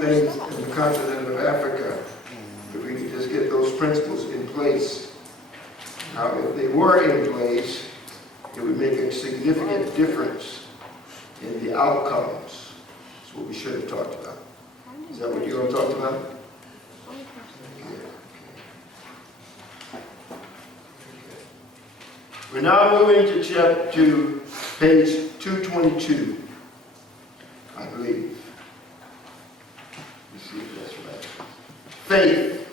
things in the continent of Africa, if we could just get those principles in place. Now, if they were in place, it would make a significant difference in the outcomes. That's what we should have talked about. Is that what you all talked about? We're now moving to page 222, I believe. Let's see if that's right. Faith.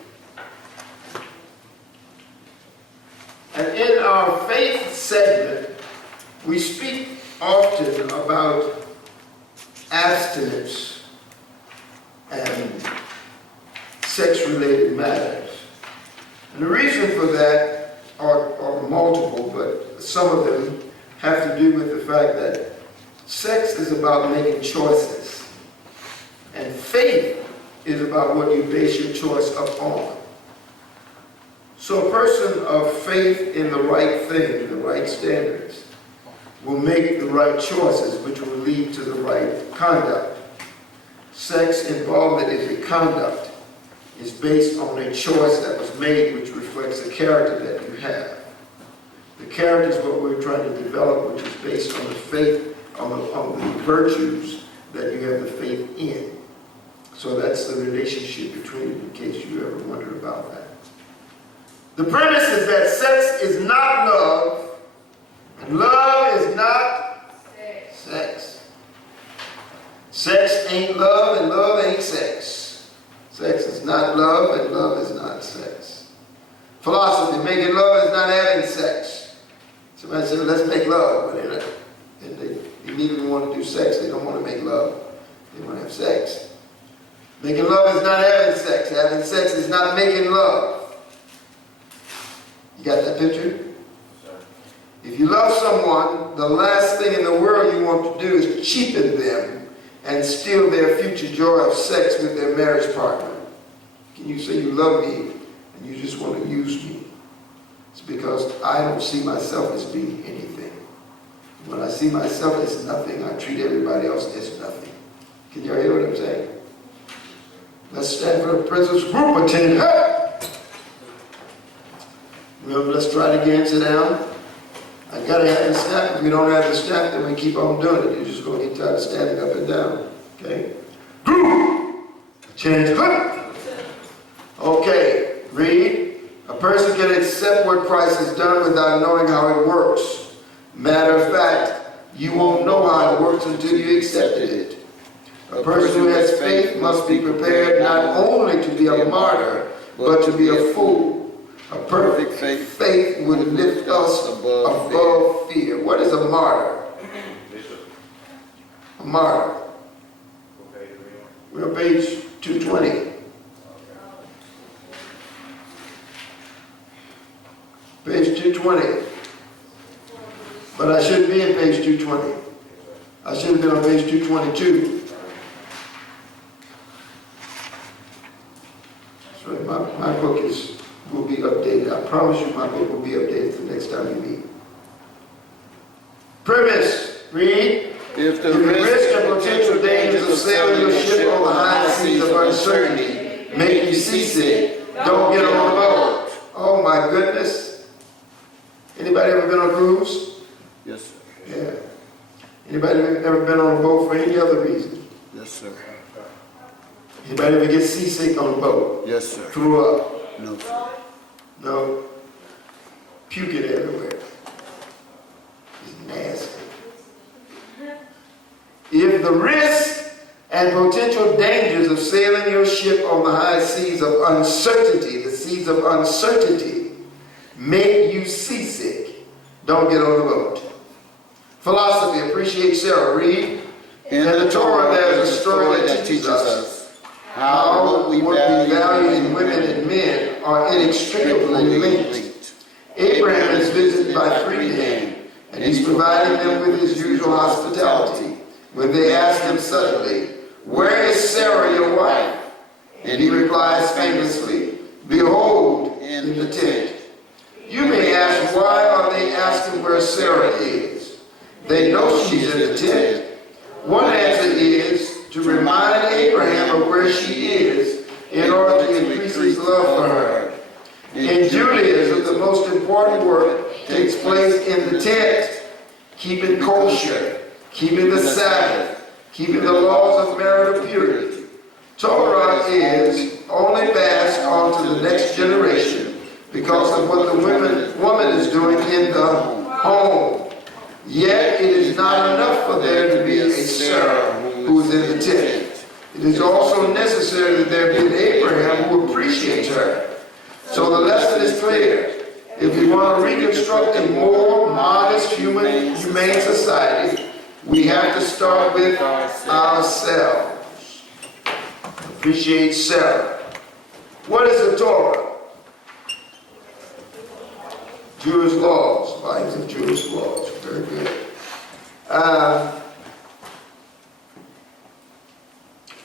And in our faith segment, we speak often about abstinence and sex-related matters. And the reason for that are multiple, but some of them have to do with the fact that sex is about making choices, and faith is about what you base your choice upon. So a person of faith in the right thing, the right standards, will make the right choices, which will lead to the right conduct. Sex involvement is a conduct. Is based on a choice that was made, which reflects the character that you have. The character is what we're trying to develop, which is based on the faith, on the virtues that you have the faith in. So that's the relationship between them, in case you ever wondered about that. The premise is that sex is not love, and love is not sex. Sex ain't love, and love ain't sex. Sex is not love, and love is not sex. Philosophy, making love is not having sex. Somebody said, let's make love, but they didn't even want to do sex. They don't want to make love. They want to have sex. Making love is not having sex. Having sex is not making love. You got that picture? If you love someone, the last thing in the world you want to do is cheapen them and steal their future joy of sex with their marriage partner. Can you say you love me and you just want to use me? It's because I don't see myself as being anything. When I see myself as nothing, I treat everybody else as nothing. Can you hear what I'm saying? Let's stand for the presence group attend. Hey! Well, let's try it again. Sit down. I gotta have the snap. If we don't have the snap, then we keep on doing it. You're just gonna get tired of standing up and down. Okay? Group! Change. Okay, read. A person can accept what Christ has done without knowing how it works. Matter of fact, you won't know how it works until you accepted it. A person who has faith must be prepared not only to be a martyr, but to be a fool. A perfect faith would lift us above fear. What is a martyr? A martyr. We're on page 220. Page 220. But I shouldn't be in page 220. I should have been on page 222. That's right. My book will be updated. I promise you my book will be updated the next time we meet. Premise. Read. If the risk and potential dangers of sailing your ship on the high seas of uncertainty make you seasick, don't get on the boat. Oh my goodness. Anybody ever been on a cruise? Yes, sir. Yeah. Anybody ever been on a boat for any other reason? Yes, sir. Anybody ever get seasick on a boat? Yes, sir. Threw up? No, sir. No. Puking everywhere. It's nasty. If the risks and potential dangers of sailing your ship on the high seas of uncertainty, the seas of uncertainty, make you seasick, don't get on the boat. Philosophy, appreciate Sarah. Read. In the Torah there's a story that teaches us how what we value in women and men are inextricably linked. Abraham is visited by 3 men, and he's providing them with his usual hospitality. When they ask him suddenly, "Where is Sarah, your wife?" And he replies famously, "Behold, in the tent." You may ask, why are they asking where Sarah is? They know she's in the tent. One answer is to remind Abraham of where where she is in order to increase his love for her. In Judaism, the most important work takes place in the tent, keeping kosher, keeping the Sabbath, keeping the laws of marital purity. Torah is only passed on to the next generation because of what the woman is doing in the home. Yet it is not enough for there to be a Sarah who is in the tent. It is also necessary that there be an Abraham who appreciates her. So the lesson is clear. If we want to reconstruct a more modest, humane society, we have to start with ourselves. Appreciate Sarah. What is the Torah? Jewish laws, volumes of Jewish laws. Very good.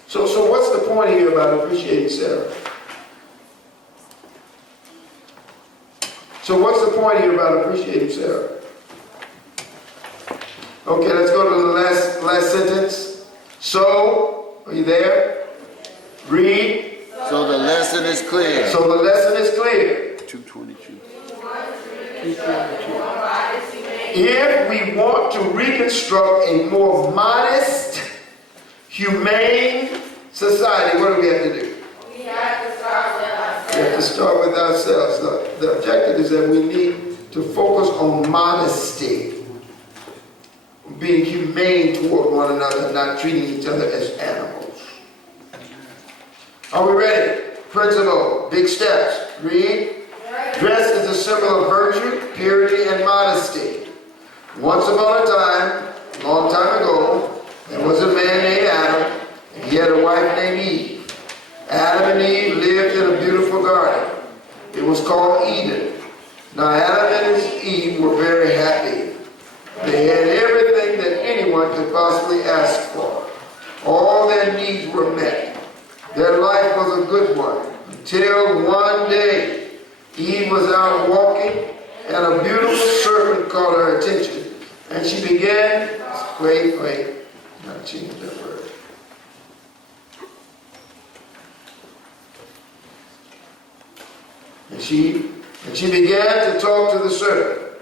So what's the point here about appreciating Sarah? So what's the point here about appreciating Sarah? Okay, let's go to the last sentence. So, are you there? Read. So the lesson is clear. So the lesson is clear. 222. If we want to reconstruct a more modest, humane society, what do we have to do? We have to start with ourselves. We have to start with ourselves. The objective is that we need to focus on modesty, being humane toward one another, not treating each other as animals. Are we ready? Principle, big steps. Read. Dress is a symbol of virtue, purity, and modesty. Once upon a time, a long time ago, there was a man named Adam, and he had a wife named Eve. Adam and Eve lived in a beautiful garden. It was called Eden. Now Adam and Eve were very happy. They had everything that anyone could possibly ask for. All their needs were met. Their life was a good one, until one day Eve was out walking and a beautiful serpent caught her attention. And she began, wait, not change that word. And she began to talk to the serpent.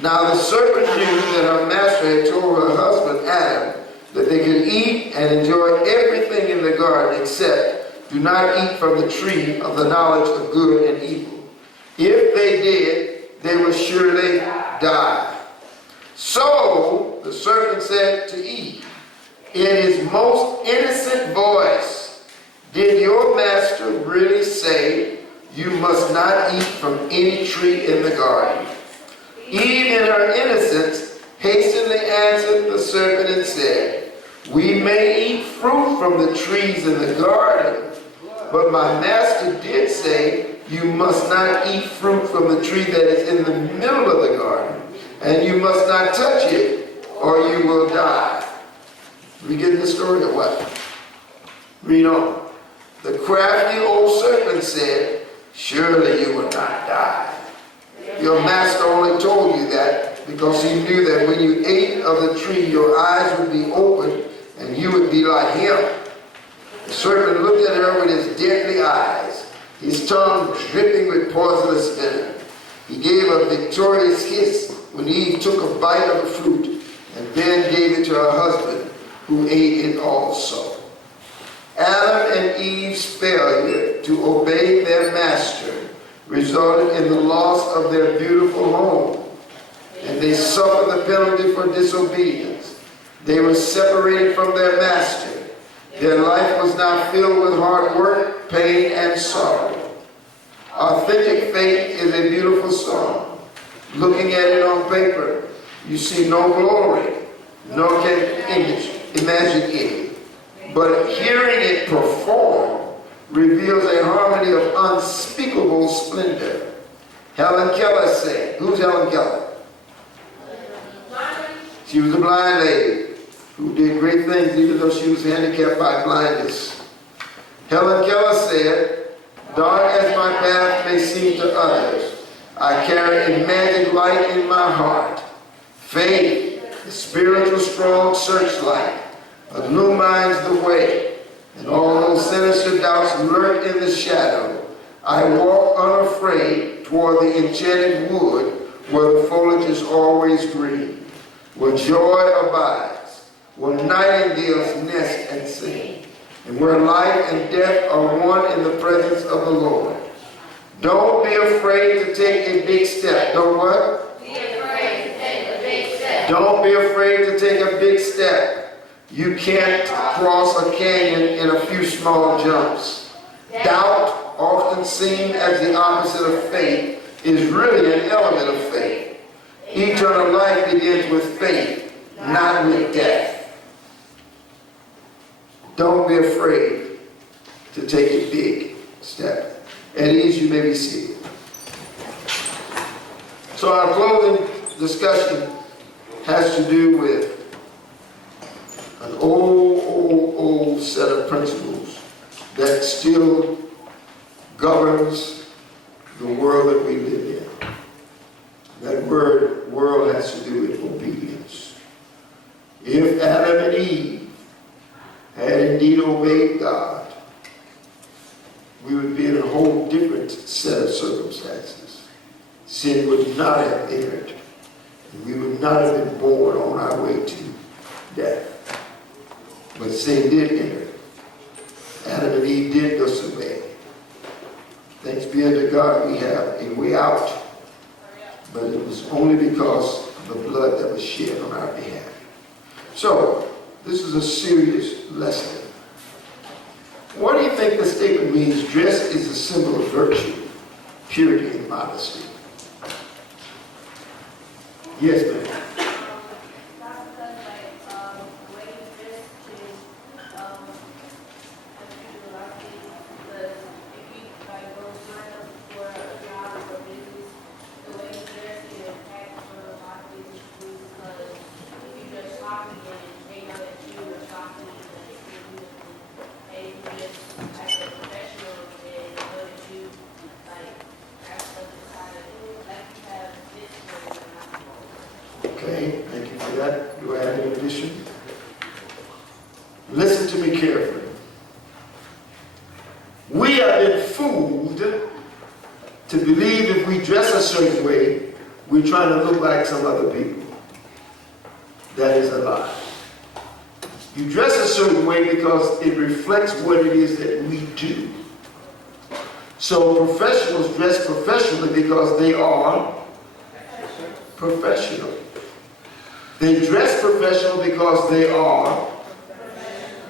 Now the serpent knew that her master had told her husband Adam that they could eat and enjoy everything in the garden except do not eat from the tree of the knowledge of good and evil. If they did, they would surely die. So the serpent said to Eve, in his most innocent voice, did your master really say you must not eat from any tree in the garden? Eve, in her innocence, hastily answered the serpent and said, we may eat fruit from the trees in the garden, but my master did say you must not eat fruit from the tree that is in the middle of the garden, and you must not touch it, or you will die. We get the story or what? Read on. The crafty old serpent said, surely you will not die. Your master only told you that because he knew that when you ate of the tree, your eyes would be opened and you would be like him. The serpent looked at her with his deadly eyes, his tongue dripping with poisonous venom. He gave a victorious hiss when Eve took a bite of the fruit and then gave it to her husband, who ate it also. Adam and Eve's failure to obey their master resulted in the loss of their beautiful home, and they suffered the penalty for disobedience. They were separated from their master. Their life was now filled with hard work, pain, and sorrow. Authentic faith is a beautiful song. Looking at it on paper, you see no glory, nor can imagine it. But hearing it perform reveals a harmony of unspeakable splendor. Helen Keller said, who's Helen Keller? She was a blind lady who did great things even though she was handicapped by blindness. Helen Keller said, dark as my path may seem to others, I carry a magic light in my heart. Faith, the spiritual strong searchlight, illumines the way, And all those sinister doubts lurk in the shadow. I walk unafraid toward the enchanted wood where the foliage is always green, where joy abides, where nightingales nest and sing, and where life and death are one in the presence of the Lord. Don't be afraid to take a big step. Don't what? Be afraid to take a big step. Don't be afraid to take a big step. You can't cross a canyon in a few small jumps. Doubt, often seen as the opposite of faith, is really an element of faith. Eternal life begins with faith, not with death. Don't be afraid to take a big step. At ease, you may be seated. So our closing discussion has to do with an old set of principles that still governs the world that we live in. That word world has to do with obedience. If Adam and Eve had indeed obeyed God, we would be in a whole different set of circumstances. Sin would not have entered, and we would not have been born on our way to death. But sin did enter. Adam and Eve did disobey. Thanks be unto God, we have a way out. But it was only because of the blood that was shed on our behalf. So, this is a serious lesson. What do you think the statement means? Dress is a symbol of virtue, purity, and modesty. Yes, ma'am. Okay, thank you for that. Do I have any addition? Listen to me carefully. We have been fooled to believe if we dress a certain way, we're trying to look like some other people. That is a lie. You dress a certain way because it reflects what it is that we do. So professionals dress professionally because they are professional. They dress professional because they are.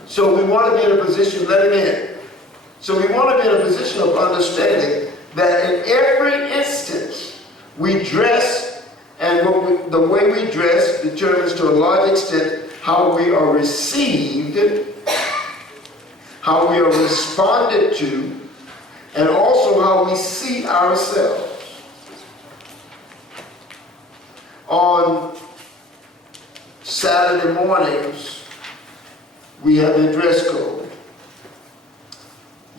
So we want to be in a position, let it in. So we want to be in a position of understanding that in every instance we dress, and the way we dress determines to a large extent how we are received, how we are responded to, and also how we see ourselves. On Saturday mornings, we have a dress code.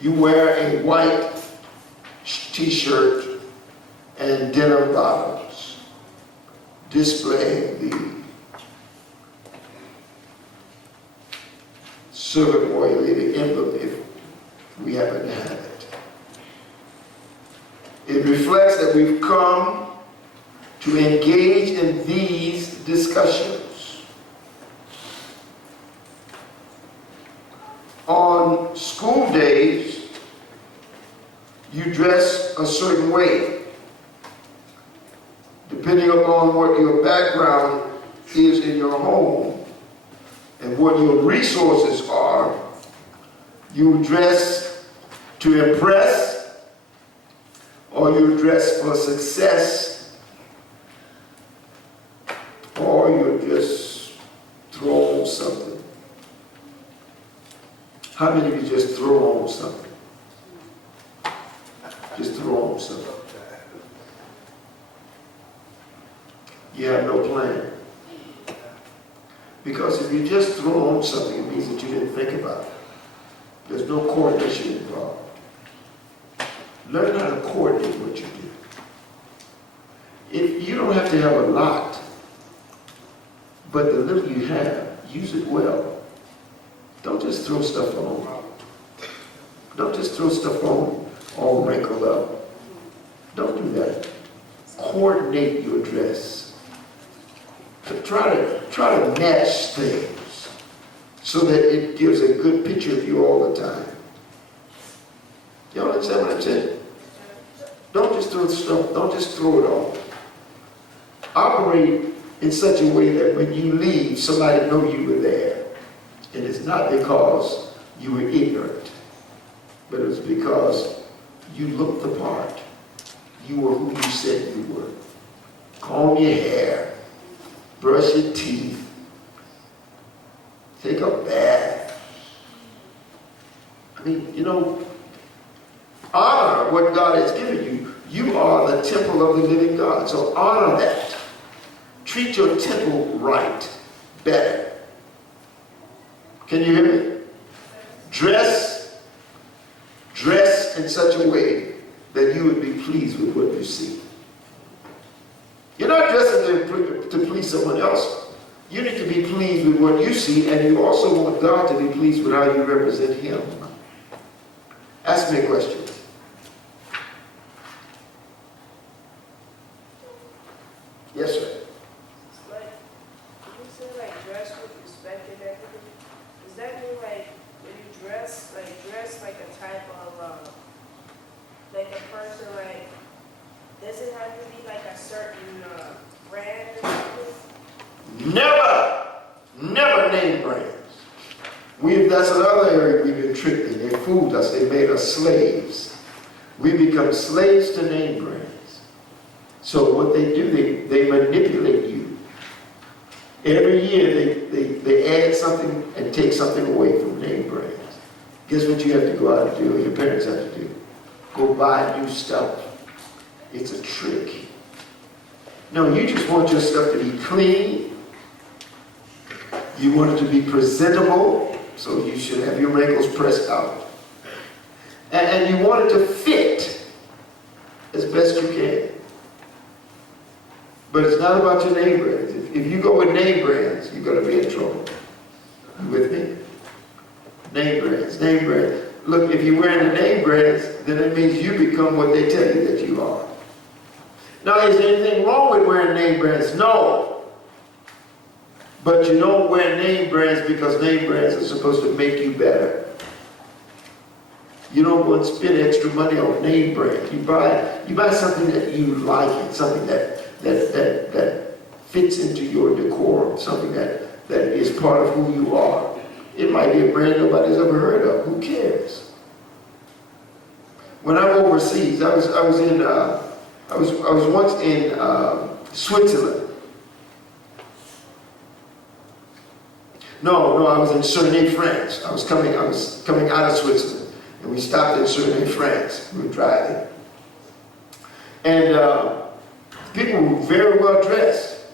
You wear a white t-shirt and denim bottoms, displaying the servant royal lady emblem if we happen to have it. It reflects that we've come to engage in these discussions. On school days, you dress a certain way. Depending upon what your background is in your home and what your resources are, you dress to impress, or you dress for success, or you just throw on something. How many of you just throw on something? Just throw on something. You have no plan. Because if you just throw on something, it means that you didn't think about it. There's no coordination involved. Learn how to coordinate what you do. If you don't have to have a lot, but the little you have, use it well. Don't just throw stuff on. Don't just throw stuff on all wrinkled up. Don't do that. Coordinate your dress. Try to match things so that it gives a good picture of you all the time. Y'all understand what I'm saying? Don't just throw stuff, don't just throw it on. Operate in such a way that when you leave, somebody know you were there. And it's not because you were ignorant, but it's because you looked the part. You were who you said you were. Comb your hair, brush your teeth, take a bath. I mean, you know, honor what God has given you. You are the temple of the living God, so honor that. Treat your temple right, better. Can you hear me? Dress in such a way that you would be pleased with what you see. You're not dressing to please someone else. You need to be pleased with what you see, and you also want God to be pleased with how you represent Him. Ask me a question. Yes, sir. Like, you say like dress with respect and everything. Does that mean like when you dress like a type of like a person like, does it have to be like a certain brand or something? Never name brands. That's another area we've been tricked in. They fooled us. They made us slaves. We become slaves to name brands. So what they do, they manipulate you. Every year they add something and take something away from name brands. Guess what you have to go out and do, or your parents have to do? Go buy new stuff. It's a trick. No, you just want your stuff to be clean. You want it to be presentable, so you should have your wrinkles pressed out. And you want it to fit as best you can. But it's not about your name brands. If you go with name brands, you're going to be in trouble. You with me? Name brands, name brands. Look, if you're wearing the name brands, then it means you become what they tell you that you are. Now, is there anything wrong with wearing name brands? No. But you don't wear name brands because name brands are supposed to make you better. You don't go and spend extra money on name brands. You buy something that you like, and something that fits into your decorum, something that is part of who you are. It might be a brand nobody's ever heard of. Who cares? When I'm overseas, I was once in Switzerland. No, I was in Cernay, France. I was coming out of Switzerland, and we stopped in Cernay, France. We were driving, and people were very well dressed.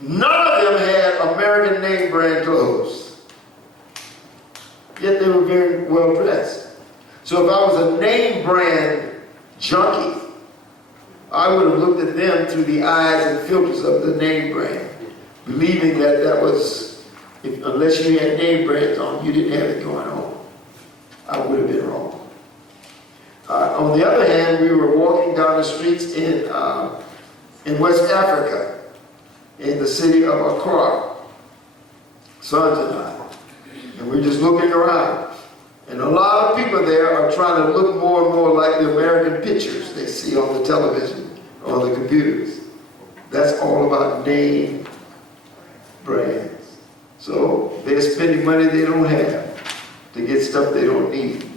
None of them had American name brand clothes, yet they were very well dressed. So if I was a name brand junkie, I would have looked at them through the eyes and filters of the name brand, believing that was, unless you had name brands on, you didn't have it going on. I would have been wrong. On the other hand, we were walking down the streets in West Africa, in the city of Accra, sons and I. And we're just looking around. And a lot of people there are trying to look more and more like the American pictures they see on the television, on the computers. That's all about name brands. So they're spending money they don't have to get stuff they don't need,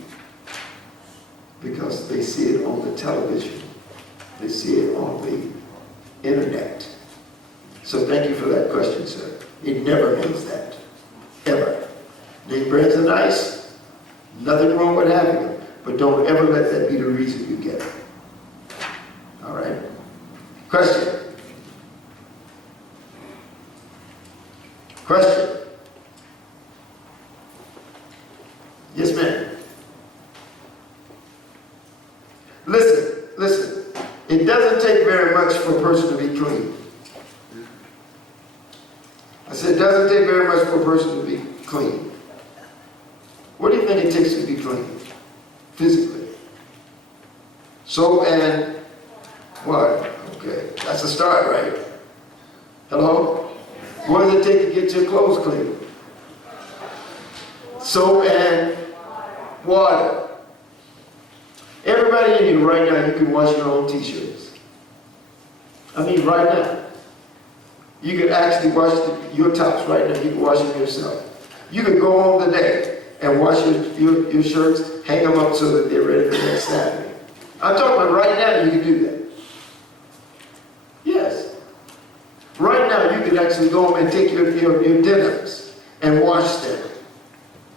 because they see it on the television. They see it on the internet. So thank you for that question, sir. It never means that. Ever. Name brands are nice. Nothing wrong with having them. But don't ever let that be the reason you get it. All right? Question? Question? Yes, ma'am. Listen. It doesn't take very much for a person to be clean. I said it doesn't take very much for a person to be clean. What do you think it takes to be clean? physically. Soap and water. Okay, that's a start, right? Hello? What does it take to get your clothes clean? Soap and water. Everybody in here right now, you can wash your own t-shirts. I mean, right now. You can actually wash your tops right now. You can wash them yourself. You can go home today and wash your shirts, hang them up so that they're ready for next Saturday. I'm talking about right now you can do that. Yes. Right now you can actually go home and take your denims and wash them.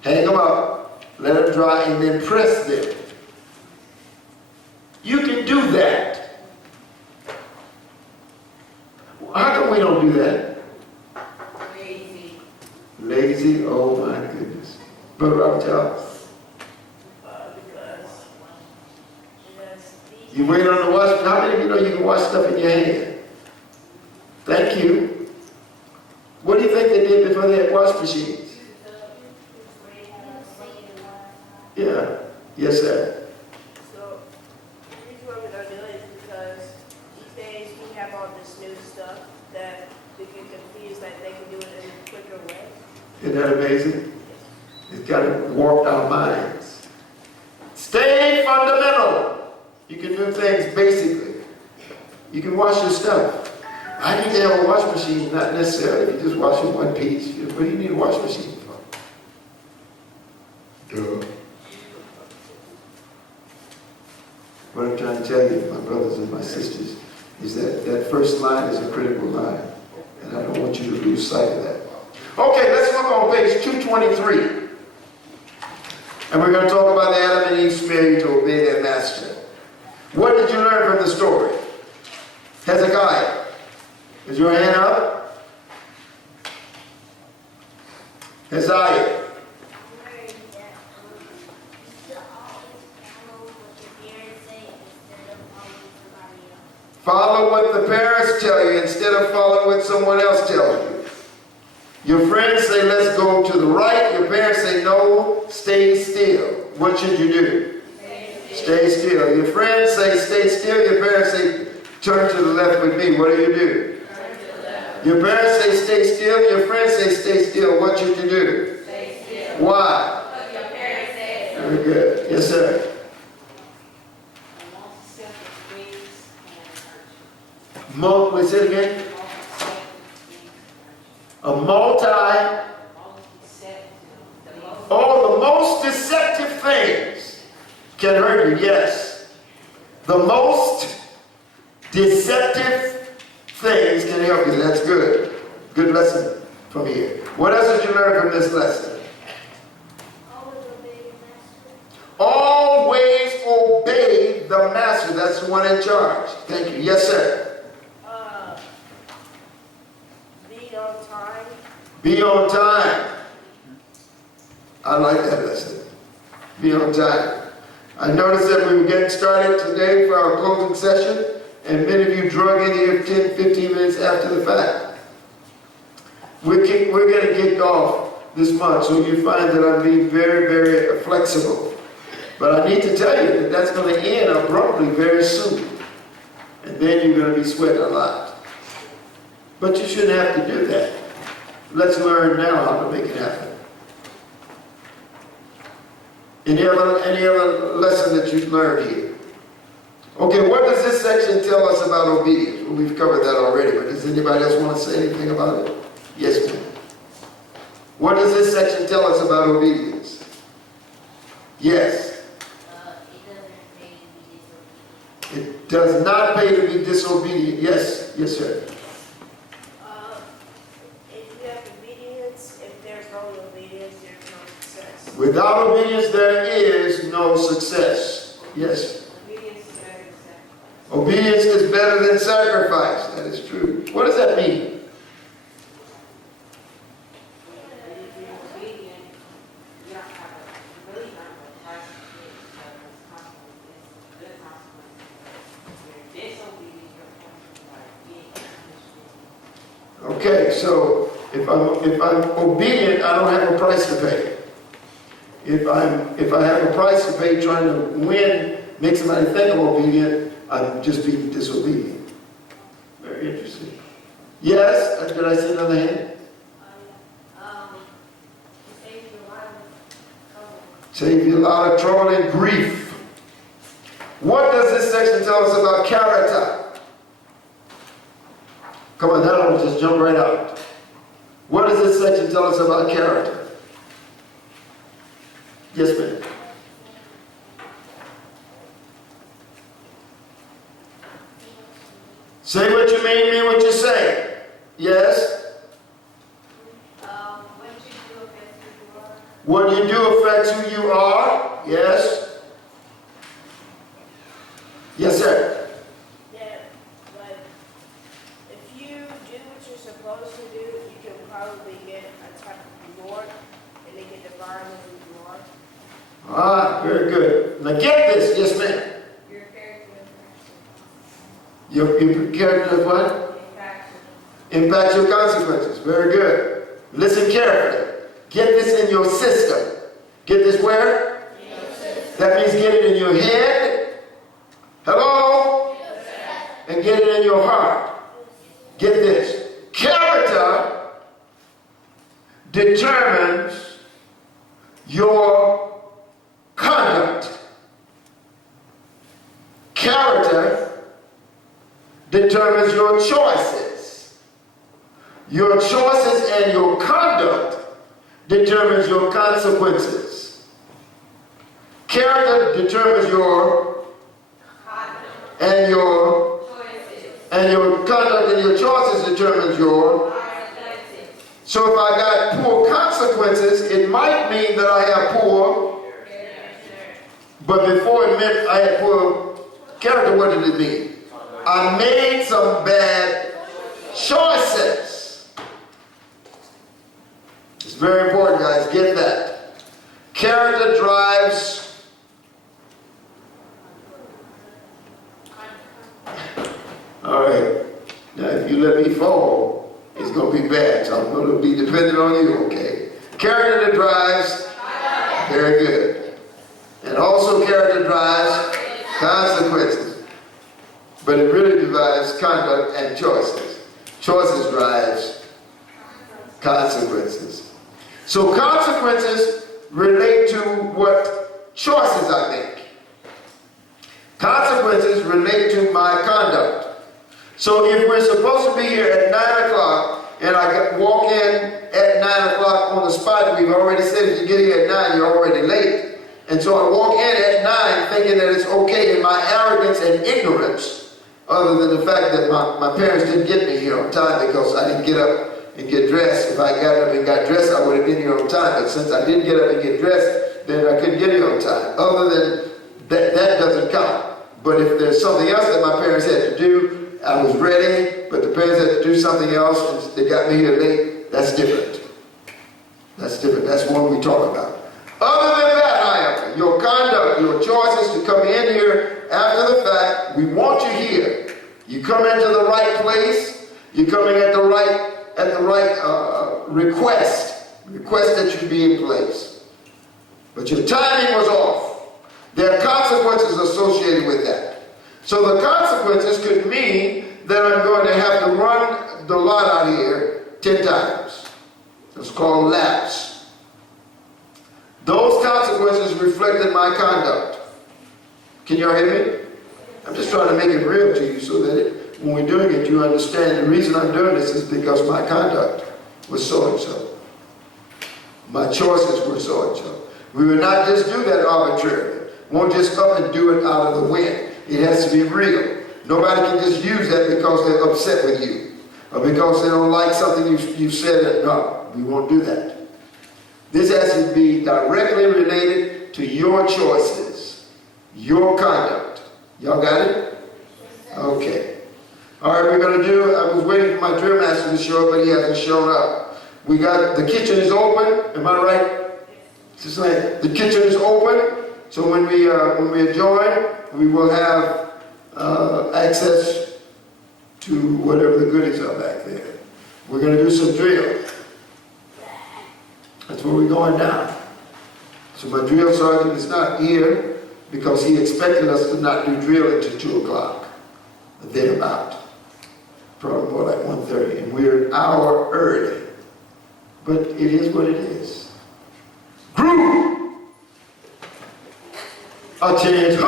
Hang them up, let them dry, and then press them. You can do that. How come we don't do that? Lazy. Lazy? Oh my goodness. Brother, I'll tell. You wait on the wash. How many of you know you can wash stuff in your hand? Thank you. What do you think they did before they had wash machines? Yeah. Yes, sir. So, the reason why we don't do it is because these days we have all this new stuff that we get confused, like they can do it in a quicker way. Isn't that amazing? It's got to warp our minds. Stay fundamental. You can do things basically. You can wash your stuff. I need to have a wash machine, not necessarily. You just wash in one piece. What do you need a wash machine for? Duh. What I'm trying to tell you, my brothers and my sisters, is that that first line is a critical line. And I don't want you to lose sight of that. Okay, let's look on page 223. And we're going to talk about Adam and Eve's failure to obey their master. What did you learn from the story? Hezekiah, is your hand up? Hezekiah. Follow what the parents tell you instead of following what someone else tells you. Your friends say, let's go to the right. Your parents say, no, stay still. What should you do? Stay still. Your friends say, stay still. Your parents say, turn to the left with me. What do you do? Turn to the left. Your parents say, stay still. Your friends say, stay still. What should you do? Stay still. Why? Because your parents said so. Very good. Yes, sir. We say it again. A multi. Oh, the most deceptive things can hurt you. Yes. The most deceptive things can help you. That's good. Good lesson from here. What else did you learn from this lesson? Always obey the master. That's the one in charge. Thank you. Yes, sir. Be on time. Be on time. I like that lesson. Be on time. I noticed that we were getting started today for our closing session, and many of you drug in here 10, 15 minutes after the fact. We're getting kicked off this month, so you find that I'm being very, very flexible. But I need to tell you that that's going to end abruptly very soon. And then you're going to be sweating a lot. But you shouldn't have to do that. Let's learn now how to make it happen. Any other lesson that you've learned here? Okay, what does this section tell us about obedience? Well, we've covered that already, but does anybody else want to say anything about it? Yes, ma'am. What does this section tell us about obedience? Yes. It does not pay to be disobedient. Yes, yes, sir. If you have obedience, if there's no obedience, there's no success. Without obedience, there is no success. Yes. Obedience is better than sacrifice. Obedience is better than sacrifice. That is true. What does that mean? Okay, so if I'm obedient, I don't have a price to pay. If I have a price to pay trying to win, make somebody think I'm obedient, I'm just being disobedient. Very interesting. Yes, did I see another hand? Save you a lot of trouble and grief. What does this section tell us about character? Come on, that'll just jump right out. What does this section tell us about character? Yes, ma'am. Say what you mean what you say. Yes? What you do affects who you are. Yes? Yes, sir. Yeah, but if you do what you're supposed to do, you can probably get a type of reward and they get the environment you are. Ah, very good. Now get this. Yes, ma'am. Your character Your character what? Impacts your consequences. Very good. Listen carefully. Get this in your system. Get this where? That means get it in your head. Hello? And get it in your heart. Get this. Character determines your conduct. Character determines your choices. Your choices and your conduct determines your consequences. Character determines your conduct and your choices determines your. So if I got poor consequences, it might mean that I have poor, but before it meant I had poor character, what did it mean? I made some bad choices. It's very important, guys. Get that. Character drives. All right. Now, if you let me fall, it's going to be bad. So I'm going to be dependent on you, okay? Character that drives. Very good. And also character drives consequences. But it really drives conduct and choices. Choices drives consequences. So consequences relate to what choices I make. Consequences relate to my conduct. So if we're supposed to be here at 9 o'clock and I walk in at 9 o'clock on the spot, we've already said if you get here at 9, you're already late. And so I walk in at 9 thinking that it's okay in my arrogance and ignorance, other than the fact that my parents didn't get me here on time because I didn't get up and get dressed. If I got up and got dressed, I would have been here on time. But since I didn't get up and get dressed, then I couldn't get here on time. Other than that doesn't count. But if there's something else that my parents had to do, I was ready, but the parents had to do something else and they got me here late, that's different. That's different. That's what we talk about. Other than that, however, your conduct, your choices to come in here after the fact, we want you here. You come into the right place. You're coming at the right request that you be in place. But your timing was off. There are consequences associated with that. So the consequences could mean that I'm going to have to run the lot out here 10 times. It's called laps. Those consequences reflected my conduct. Can y'all hear me? I'm just trying to make it real to you so that when we're doing it, you understand the reason I'm doing this is because my conduct was so and so. My choices were so and so. We will not just do that arbitrarily. Won't just up and do it out of the wind. It has to be real. Nobody can just use that because they're upset with you or because they don't like something you've said. No, we won't do that. This has to be directly related to your choices, your conduct. Y'all got it? Okay. All right, we're going to do, I was waiting for my drill master to show up, but he hasn't shown up. We got, the kitchen is open, am I right? Just like, the kitchen is open, so when we adjourn, we will have access to whatever the goodies are back there. We're going to do some drill. That's where we're going now. So my drill sergeant is not here because he expected us to not do drill until 2 o'clock, then about, probably more like 1:30, and we're an hour early. But it is what it is. Group! Attention!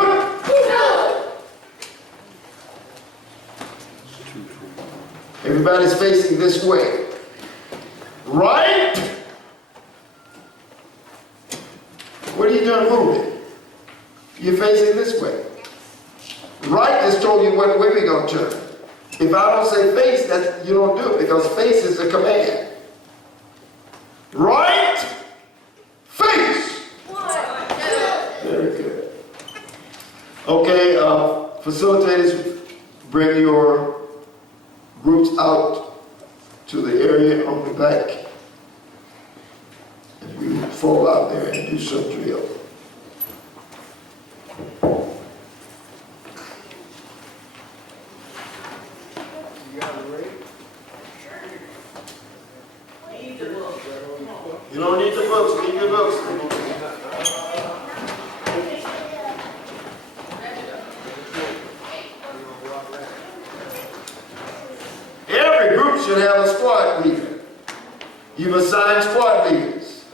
Everybody's facing this way. Right? What are you doing moving? You're facing this way. Right just told you what way we're going to turn. If I don't say face, that you don't do it because face is a command. Right? Face! Very good. Okay, facilitators, bring your groups out to the area on the back. And we fall out there and do some drill. You don't need the books, leave your books. Every group should have a squad leader. You've assigned squad leaders.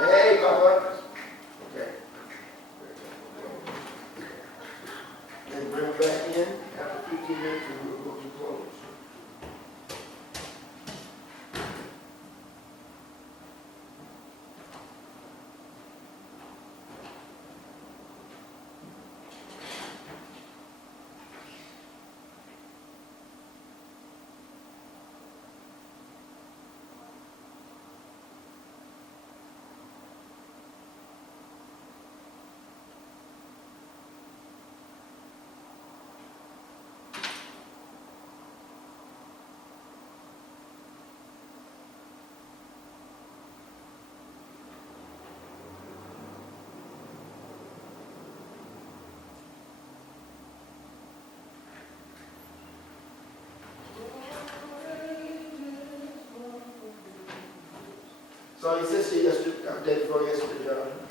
Hey, Papa. Okay. Then bring it back in. After 15 minutes, we will go to close. So is this the day before yesterday, John?